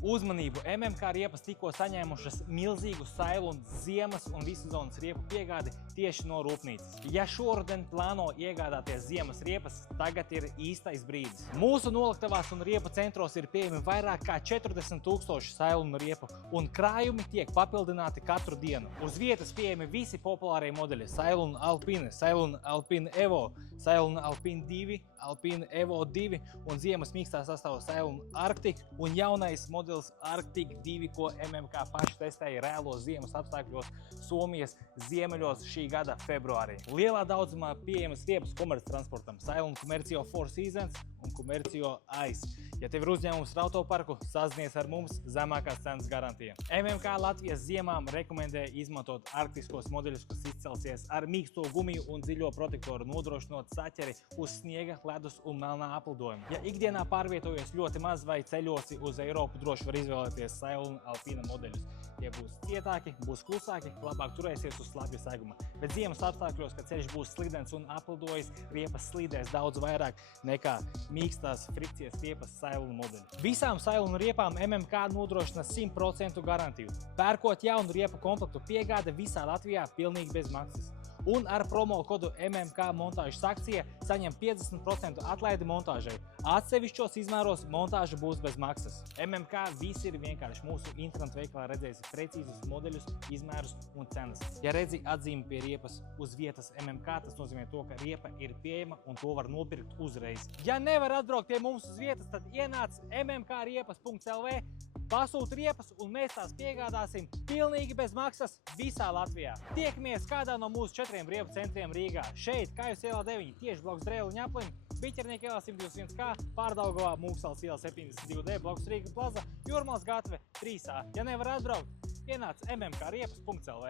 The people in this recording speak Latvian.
Uzmanību! MMK riepas tikko saņēmušas milzīgu sailu un ziemas un vissezonas riepu piegādi tieši no rūpnīcas. Ja šoruden plāno iegādāties ziemas riepas, tagad ir īstais brīdis. Mūsu noliktavās un riepu centros ir pieejami vairāk kā 40 000 sailu un riepu, un krājumi tiek papildināti katru dienu. Uz vietas pieejami visi populārie modeļi – Sailun Alpine, Sailun Alpine Evo, Sailun Alpine 2, Alpine Evo 2 un ziemas mīkstā sastāvā Sailun Arctic un jaunais modelis Arctic 2, ko MMK paši testēja reālos ziemas apstākļos Somijas ziemeļos šī gada februārī. Lielā daudzumā pieejamas riepas komerctransportam Sailun Commercio Four Seasons un Commercio Ice. Ja tev ir uzņēmums ar autoparku, sazinies ar mums, zemākās cenas garantija. MMK Latvijas ziemām rekomendē izmantot arktiskos modeļus, kas izcelsies ar mīksto gumiju un dziļo protektoru, nodrošinot saķeri uz sniega, ledus un melnā aplidojuma. Ja ikdienā pārvietojies ļoti maz vai ceļosi uz Eiropu, droši var izvēlēties Sailun Alpine modeļus. Tie būs cietāki, būs klusāki, labāk turēsies uz slapja seguma. Bet ziemas apstākļos, kad ceļš būs slidens un aplidojis, riepas slīdēs daudz vairāk nekā mīkstās frikcijas riepas Sailun modeļi. Visām Sailun riepām MMK nodrošina 100% garantiju. Pērkot jaunu riepu komplektu, piegāde visā Latvijā pilnīgi bez maksas. Un ar promo kodu MMK montāžas akcija saņem 50% atlaidi montāžai. Atsevišķos izmēros montāža būs bez maksas. MMK viss ir vienkārši. Mūsu internetu veikalā redzēsi precīzus modeļus, izmērus un cenas. Ja redzi atzīmi pie riepas uz vietas MMK, tas nozīmē to, ka riepa ir pieejama un to var nopirkt uzreiz. Ja nevar atbraukt pie mums uz vietas, tad ienāc mmkriepas.lv, pasūti riepas un mēs tās piegādāsim pilnīgi bez maksas visā Latvijā. Tiekamies kādā no mūsu 4 riepu centriem Rīgā. Šeit, Kājus ielā 9, tieši bloks Drēliņa aplim, Biķernieka ielā 121K, Pārdaugavā Mūksalas ielā 72D, bloks Rīga plaza, Jūrmalas gatve 3A. Ja nevar atbraukt, ienāc mmkriepas.lv.